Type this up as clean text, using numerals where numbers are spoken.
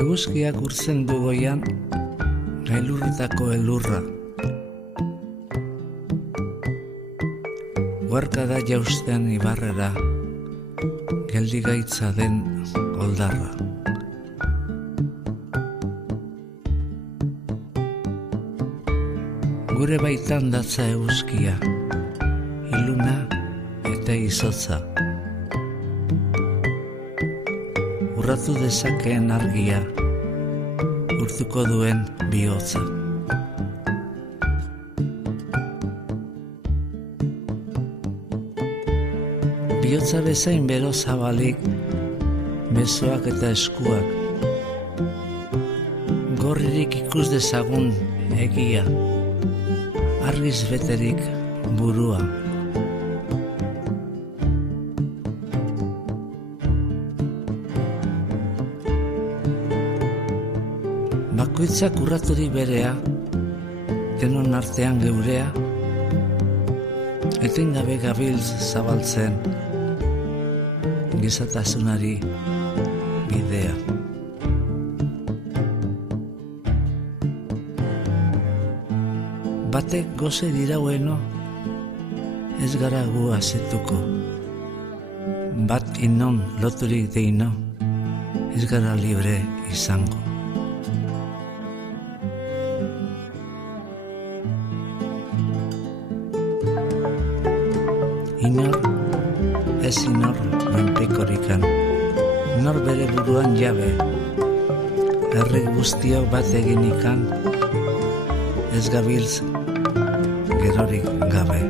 Eguzkiak urtzen du goian, gailurritako elurra. Guarka da jausten ibarrera, geldigaitza den oldarra. Gure baitan datza eguzkia, iluna eta izotza. Urratu dezakeen argia, urtuko duen bihotza. Bihotza bezain bero zabalik, besoak eta eskuak. Gorririk ikus dezagun egia, argiz beterik burua. Bakoitzak urraturi berea, denon artean geurea, etengabe gabiltz zabaltzen, gizatasunari bidea. Batek goze diraueno, ez gara gu azetuko. Bat inon loturik deino, ez gara libre izango. Inor, ez inor menpekorikan, nor bere buruan jabe, herri guztiok bat eginikan, ez gabiltz gerorik gabe.